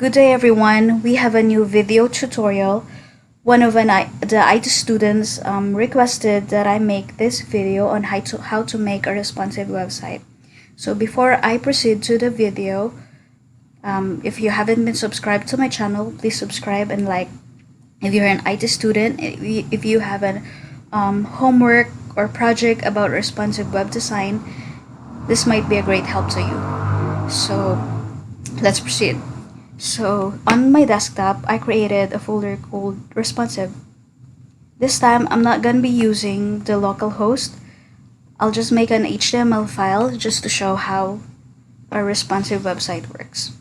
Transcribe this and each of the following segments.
Good day everyone. We have a new video tutorial. One of the IT students requested that I make this video on how to make a responsive website. So before I proceed to the video, if you haven't been subscribed to my channel, please subscribe and like. If you're an IT student, if you have an homework or project about responsive web design, this might be a great help to you. So let's proceed. So on my desktop, I created a folder called responsive. This time, I'm not going to be using the local host. I'll just make an HTML file just to show how a responsive website works.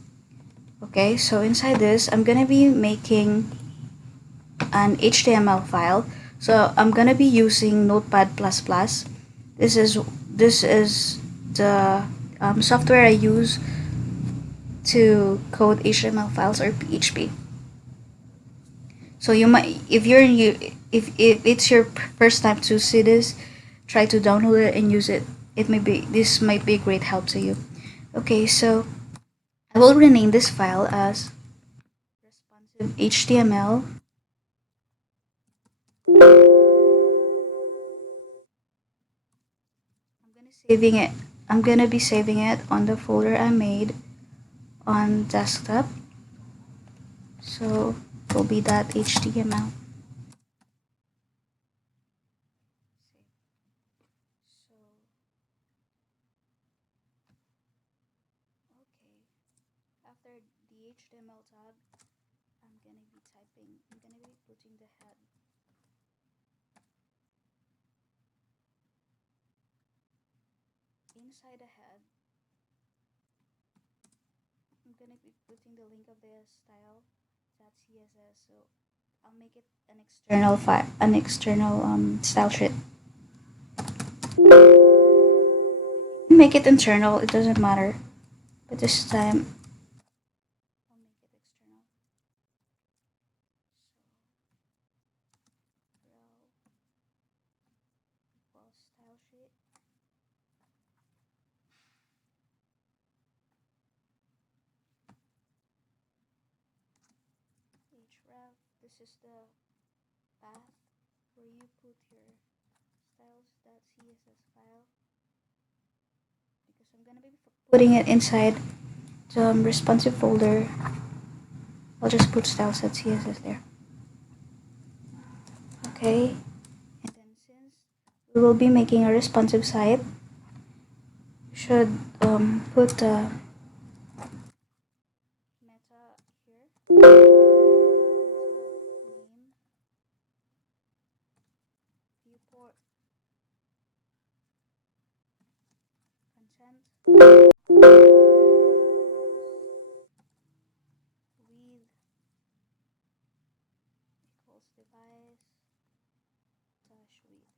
Okay, so inside this, I'm going to be making an HTML file. So I'm going to be using Notepad++. This is the software I use to code HTML files or PHP. So you might, if if it's your first time to see this, try to download it and use it. This might be a great help to you. Okay, so I will rename this file as responsive HTML. I'm gonna be saving it on the folder I made on desktop. So it will be .html. After the HTML tag, I'm gonna be putting the head. Inside the head, I'm gonna be putting the link of the style.css. So I'll make it an external file, an external style sheet. Make it internal, it doesn't matter. But this time, I'll make it external. So, style sheet. href. This is the path where you put your styles.css file, because I'm gonna be putting it inside the responsive folder. I'll just put styles.css there. Okay, and then since we will be making a responsive site, you should put the meta here. Name, viewport, content, width equals device dash width,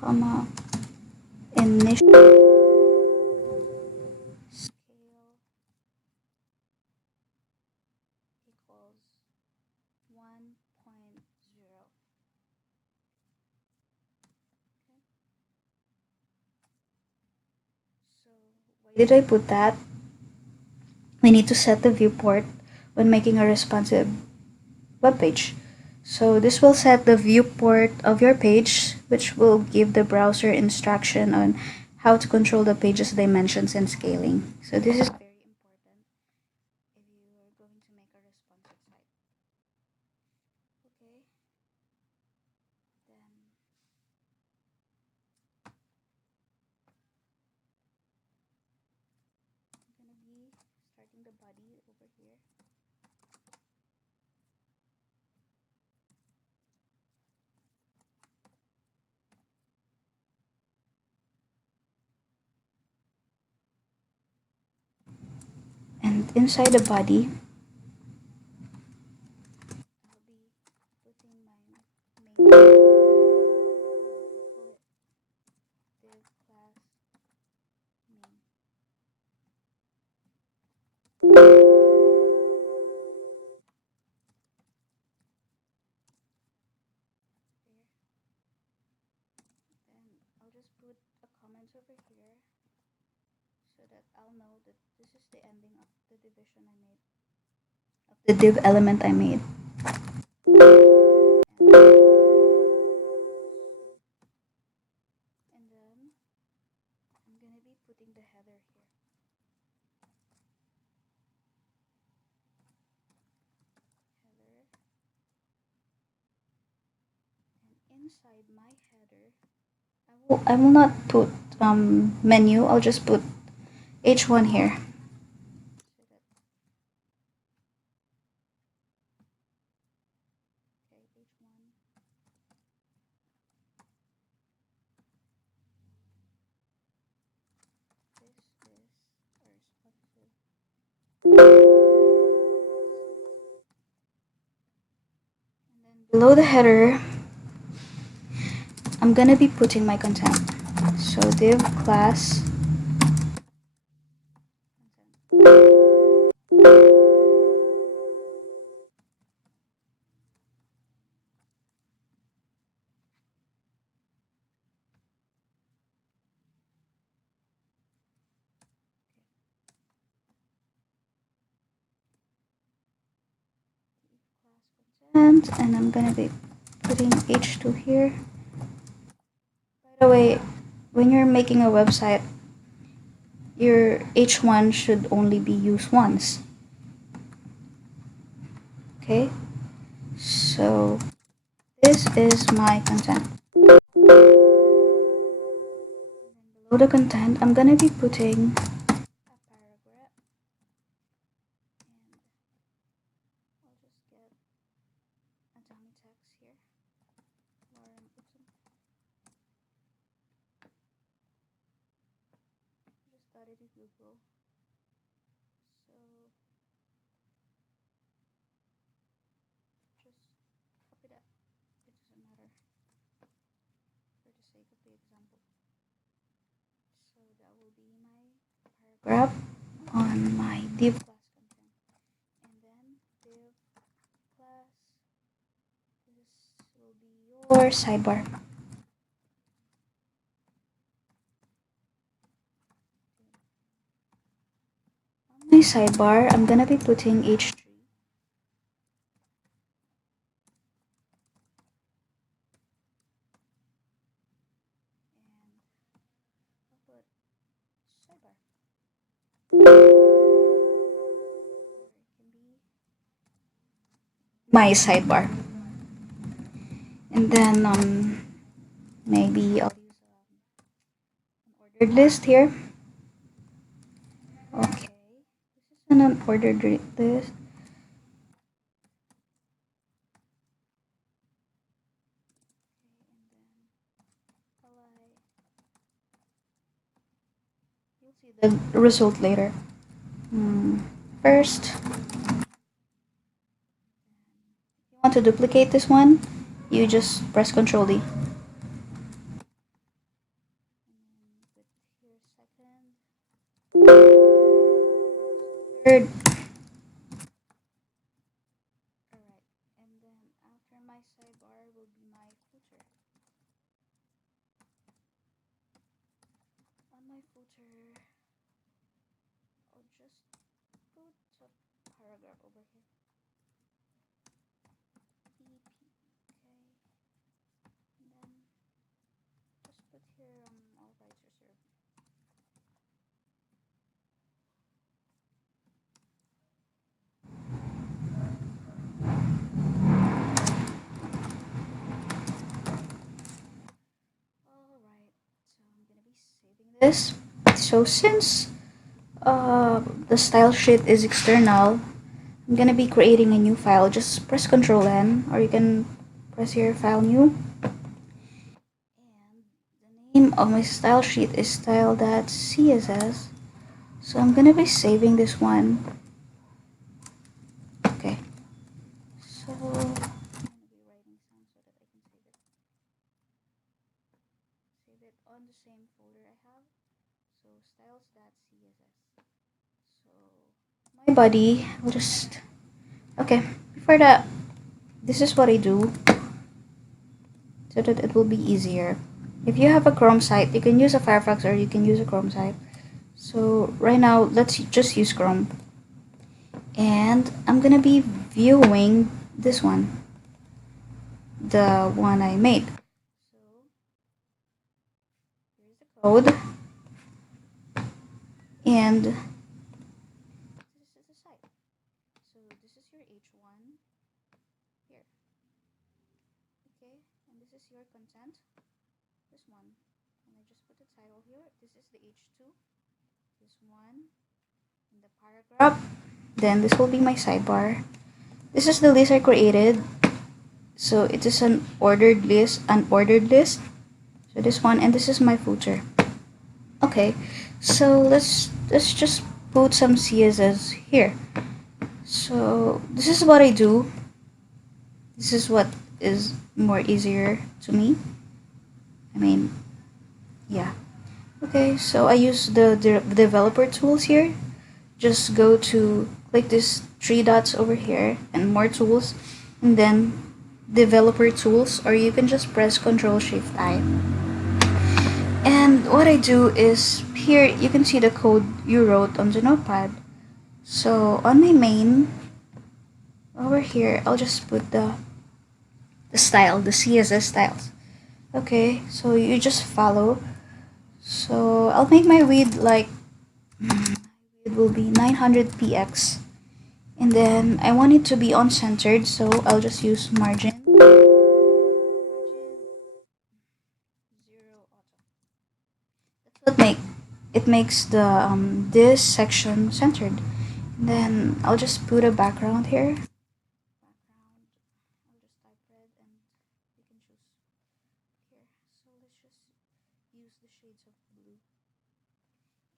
comma, initial scale equals 1.0. Okay. So why did I put that? We need to set the viewport when making a responsive web page. So this will set the viewport of your page, which will give the browser instruction on how to control the page's dimensions and scaling. So this is very important if you are going to make a responsive site. Okay. Then I'm gonna be starting the body over here. And inside the body, I'll be putting my main call it div class name. just put a comment over here so that I'll know that this is the ending of the division I made, of the div element I made. And then I'm gonna be putting the header here. Header. And inside my header, I will not put menu, I'll just put H1 here. So that, okay, H1. This is our responsive. And then below the header, I'm gonna be putting my content. So div class content. And I'm gonna be putting H2 here. By the way, when you're making a website, your H1 should only be used once. Okay, so this is my content. Below the content, I'm gonna be putting a paragraph, and I'll just get a dummy text here. Lauren, just got it in Google. So just copy that. It doesn't matter for the sake of the example. So that will be my paragraph on my div class content. And then div class, this will be your sidebar. On my sidebar, I'm gonna be putting H3. Sidebar. My sidebar. And then maybe I'll use an ordered list here. Okay, this is an unordered list. You'll see the result later. First, if you want to duplicate this one, you just press Ctrl D. Third. Alright, and then after my sidebar will be my footer. On my footer, I'll just put a paragraph over here. EP, okay. And then just put here all rights reserved. Alright, so I'm gonna be saving this. So since the style sheet is external, I'm gonna be creating a new file. Just press Ctrl N, or you can press here File New. And the name of my style sheet is style.css. So I'm gonna be saving this one. Okay. So I'm gonna be writing some so that I can save it. Save it on the same folder I have. So styles.css. So my body, I'll just, okay, before that, this is what I do so that it will be easier. If you have a Chrome site, you can use a Firefox or you can use a Chrome site. So right now, let's just use Chrome. And I'm gonna be viewing this one, the one I made. So here's the code, and this is the site. So this is your H1 here, okay, and this is your content, this one, and I just put the title here. This is the H2, this one, and the paragraph. Then this will be my sidebar. This is the list I created. So it is an ordered list, So this one, and this is my footer. Okay, so let's just put some CSS here. So this is what I do. This is what is more easier to me. I mean, yeah. Okay, so I use the developer tools here. Just go to click this three dots over here and more tools, and then developer tools, or you can just press Ctrl Shift I. And what I do is here you can see the code you wrote on the notepad. So on my main over here, I'll just put the style, the CSS styles. Okay, so you just follow. So I'll make my width like it will be 900 px, and then I want it to be on-centered, so I'll just use margin 0 auto. That's what it makes the this section centered. And then I'll just put a background here. Background. I'll just type red, and you can choose here. So let's just use the shades of blue.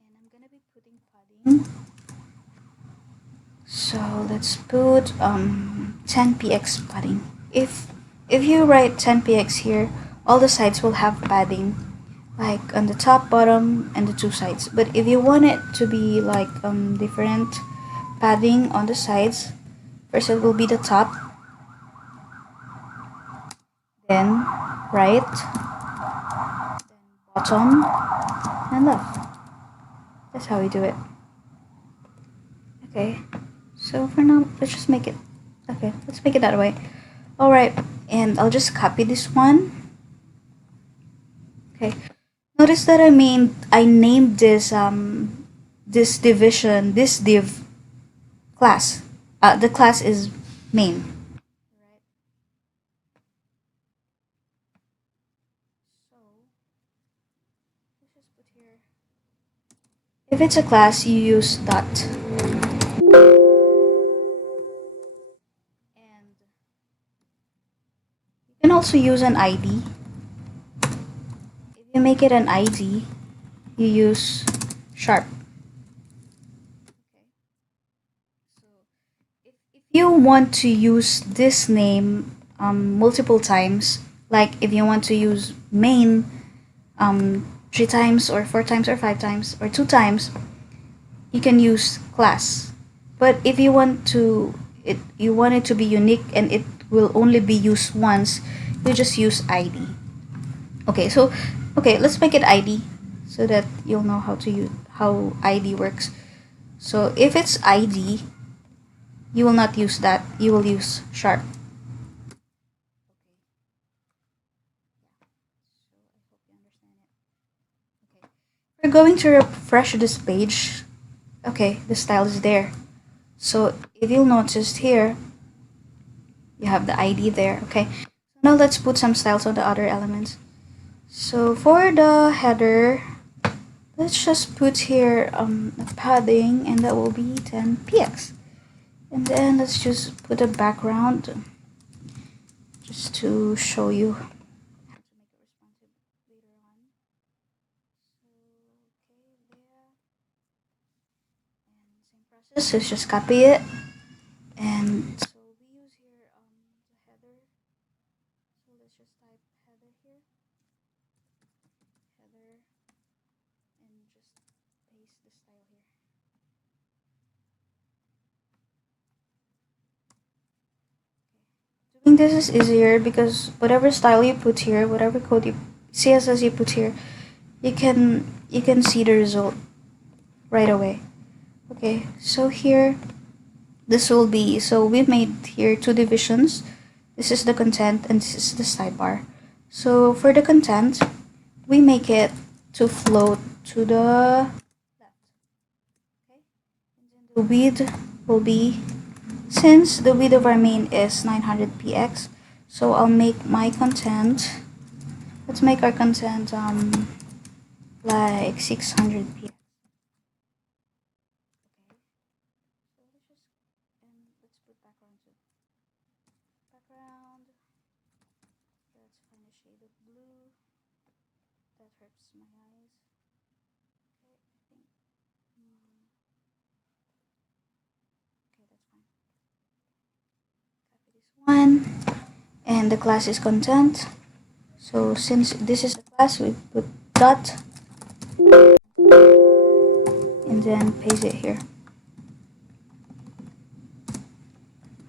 And I'm gonna be putting padding. So let's put 10 px padding. If you write 10 px here, all the sides will have padding, like on the top, bottom, and the two sides. But if you want it to be like different padding on the sides, first it will be the top, then right, then bottom, and left. That's how we do it. Okay, so for now, let's just make it. Okay, let's make it that way. Alright, and I'll just copy this one. Okay, notice that I named this this division, this div class. The class is main. Right. So let's just put here. If it's a class, you use dot. And you can also use an ID. If you make it an ID, you use sharp. Okay. So if you want to use this name multiple times, like if you want to use main 3 times or 4 times or 5 times or 2 times, you can use class. But if you want it to be unique and it will only be used once, you just use ID. Okay, so let's make it ID so that you'll know how ID works. So if it's ID, you will not use that. You will use sharp. We're going to refresh this page. Okay, the style is there. So if you'll notice here, you have the ID there. Okay, now let's put some styles on the other elements. So for the header, let's just put here a padding, and that will be 10 px. And then let's just put a background just to show you how to make it responsive later on. So okay, there. And same process, let's just copy it. And so we use here the header. So let's just type header here. Header, and just paste the style here. Doing this is easier because whatever style you put here, whatever code CSS you put here, you can see the result right away. Okay, so here this will be, so we made here two divisions. This is the content and this is the sidebar. So for the content, we make it to float to the left. Okay, and then the width will be, since the width of our main is 900 px, so I'll make my content, let's make our content like 600 px. Okay, so let's just, and let's put background too. Background, let's find a shade of blue that hurts my eyes. Okay, I think, okay, that's fine. Copy this one, and the class is content. So since this is a class, we put dot and then paste it here.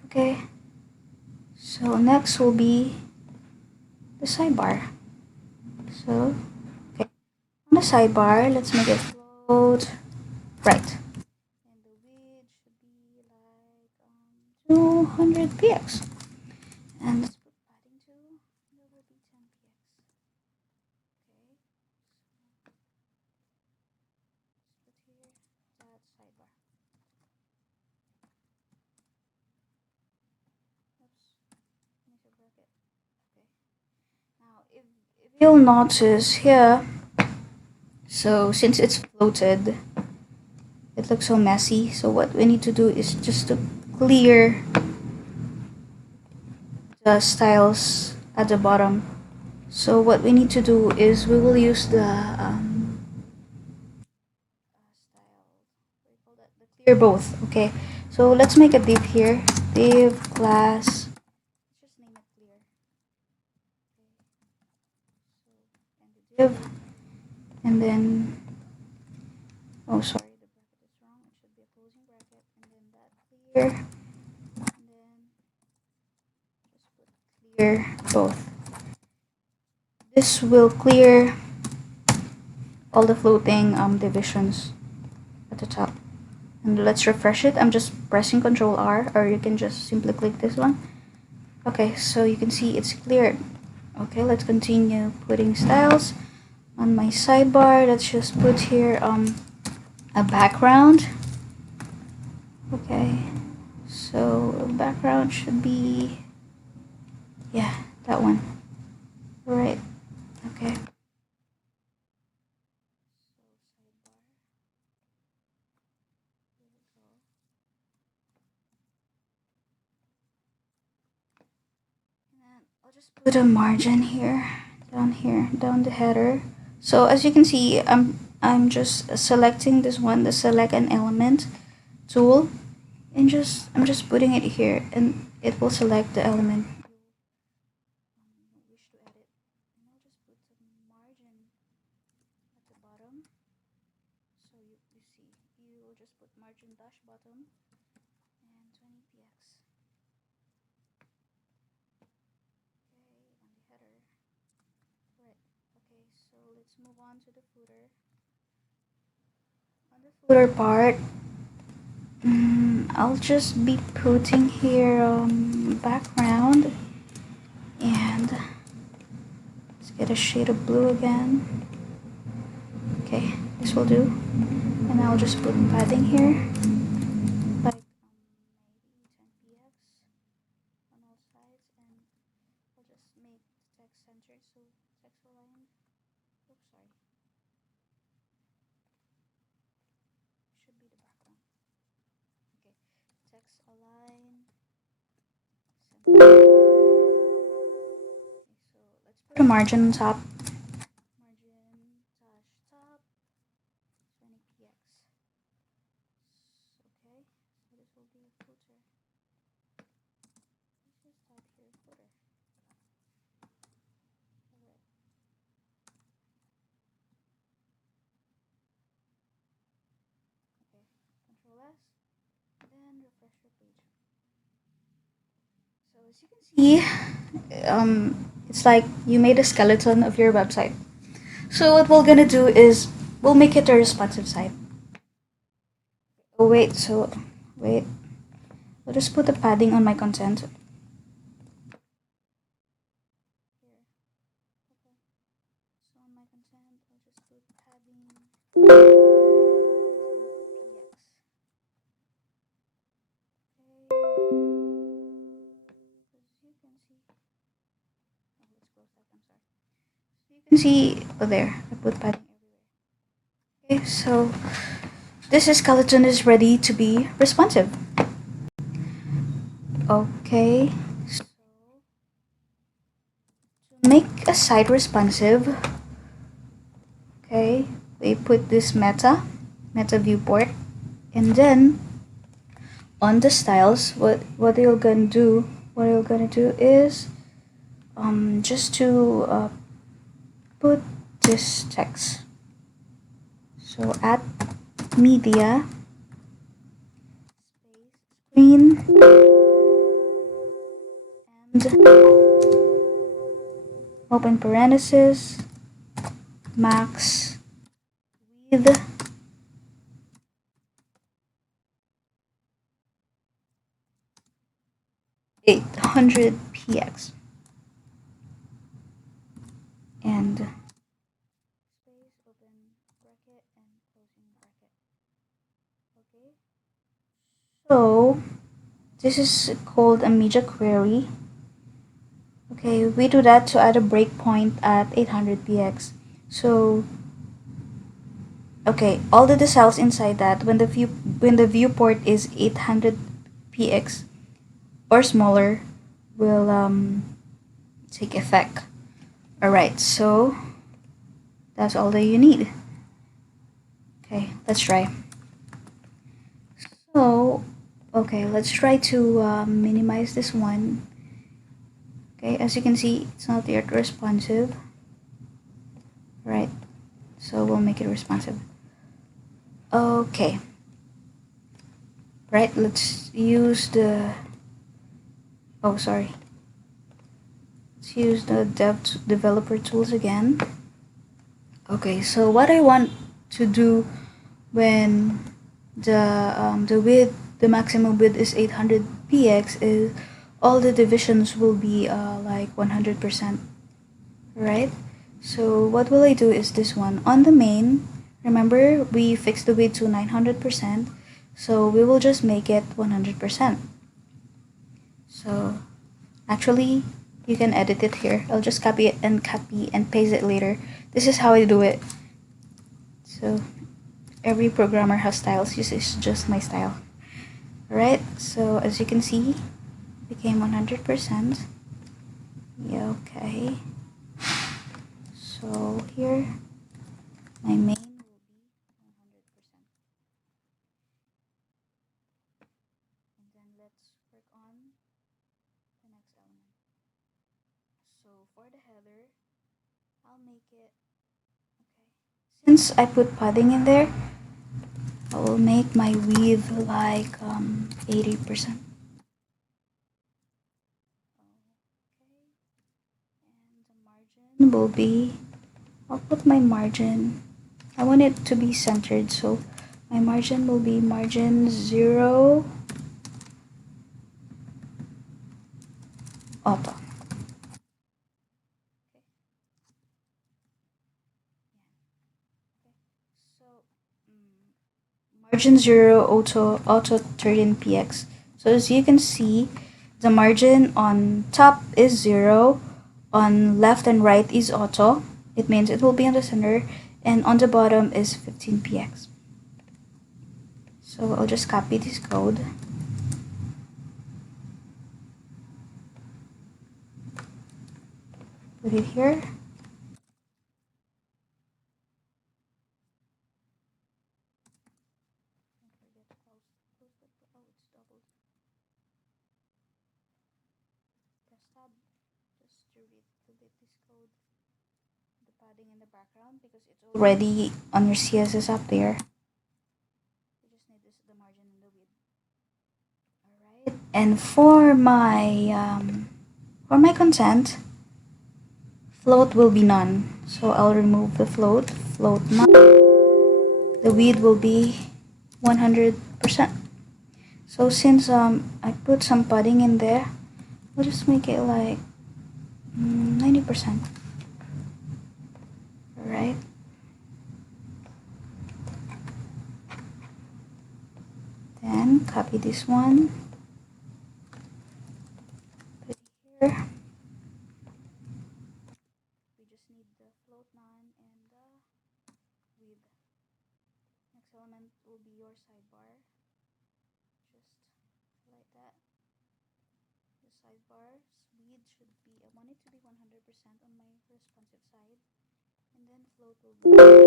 Okay, so next will be the sidebar. So okay, on the sidebar, let's make it float right, and the width should be like 200 px, and let's put padding too, and it will be 10 px. Okay, let's put here that sidebar. Oops, need to bracket. Okay, now if you'll notice here, so since it's floated, it looks so messy. So what we need to do is just to clear the styles at the bottom. So what we need to do is we will use the style, what do you call that? The clear both. Okay, so let's make a div here. Div class. Let's just name it clear. Okay. So and the div, and then, oh sorry, the bracket is wrong. It should be a closing bracket, and then that clear, and then just put clear both. This will clear all the floating divisions at the top. And let's refresh it. I'm just pressing Ctrl R, or you can just simply click this one. Okay, so you can see it's cleared. Okay, let's continue putting styles on my sidebar. Let's just put here a background. Okay, so background should be, yeah, that one. All right. Okay. I'll just put a margin here, down the header. So as you can see, I'm just selecting this one, the select an element tool, and I'm just putting it here, and it will select the element you wish to edit. And I'll just put some margin at the bottom. So you see, you will just put margin dash bottom and 20 px. Okay, on the header. Right. Okay, so let's move on to the footer. On the footer part, I'll just be putting here background, and let's get a shade of blue again. Okay, this will do. And I'll just put padding here, like maybe 10 px on all sides, and I'll just make the text centered, so text aligned. Oops, sorry. Should be the background. Okay, text align. Center. Okay, so let's put a margin on top. Margin dash top 20 px. Okay, so this will be a footer. Let's just type here footer. Alright. Okay, Control S, then refresh your page. So as you can see, It's like you made a skeleton of your website. So what we're gonna do is we'll make it a responsive site. Oh wait. I'll just put the padding on my content. So on my content, I'll just put padding 10px. You can see, oh there, I put padding everywhere. Okay, so this skeleton is ready to be responsive. Okay, so to make a site responsive, okay, we put this meta viewport, and then on the styles, what you're gonna do is just to put this text. So at media screen and open parenthesis max with 800px and space open bracket and closing bracket. Okay. So this is called a media query. Okay, we do that to add a breakpoint at 800px. So okay, all the cells inside that when the viewport is 800px or smaller will take effect. All right, so that's all that you need. Okay, let's try. So okay, let's try to minimize this one. Okay, as you can see, it's not yet responsive. Right, so we'll make it responsive. Okay, right, let's use the, oh sorry, let's use the developer tools again. Okay, so what I want to do when the maximum width is 800px is all the divisions will be like 100%, right? So what will I do is this one on the main. Remember we fixed the width to 900%, so we will just make it 100%. So actually you can edit it here. I'll just copy and paste it later. This is how I do it. So every programmer has styles. This is just my style. Alright, so as you can see, became 100%. Yeah, okay. So here, my main will be 100%. And then let's work on the next element. So for the header, I'll make it, okay. Since I put padding in there, I will make my width like 80%. And the margin will be, I'll put my margin, I want it to be centered, so my margin will be margin 0 auto. So margin 0 auto 13px. So as you can see, the margin on top is 0, on left and right is auto. It means it will be on the center, and on the bottom is 15px. So I'll just copy this code. Put it here. Just to delete this code, the padding in the background, because it's already on your CSS up there. You just need this, the margin and the width. Alright, and for my content, float will be none. So I'll remove the float. Float none. The width will be 100%. So since I put some padding in there, we'll just make it like 90%. Alright. Then copy this one. Put it here. We just need the float none and the width. Next element will be your sidebar. Just like that. The sidebar's width should be, I want it to be 100% on my responsive side. And then float will be right.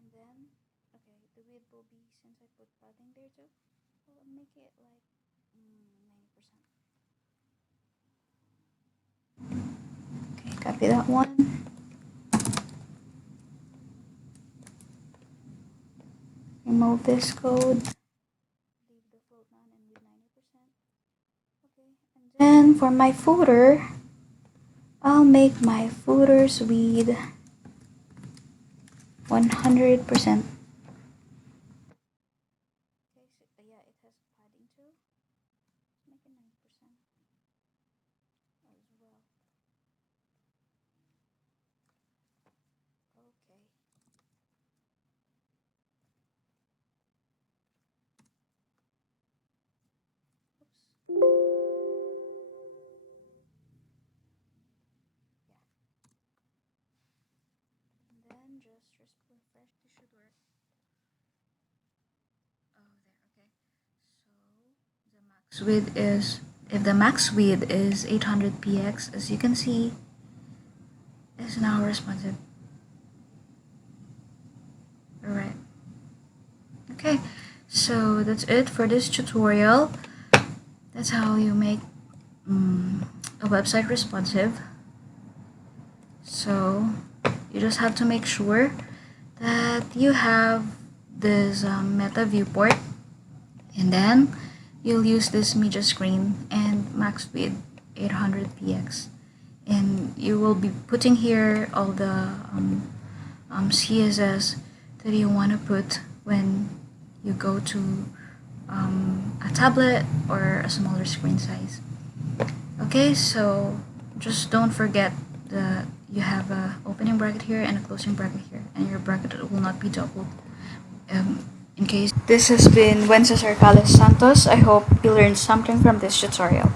And then, okay, the width will be, since I put padding there too, I'll make it like 90%. Okay, copy that one. Remove this code. Leave the float none and with 90%. Okay, and then for my footer, I'll make my footer's width 100%. Okay, so yeah, it has padding too. Let's make it 90% as well. Okay. Oops. And then just refresh. This should work. Oh, there. Okay. So the max width is, if the max width is 800 px, as you can see, is now responsive. Alright. Okay. So that's it for this tutorial. That's how you make a website responsive. So you just have to make sure that you have this meta viewport, and then you'll use this media screen and max width 800 px, and you will be putting here all the CSS that you want to put when you go to a tablet or a smaller screen size. Okay, so just don't forget that you have a opening bracket here and a closing bracket here, and your bracket will not be doubled. In case this has been Wences Arcales Santos. I hope you learned something from this tutorial.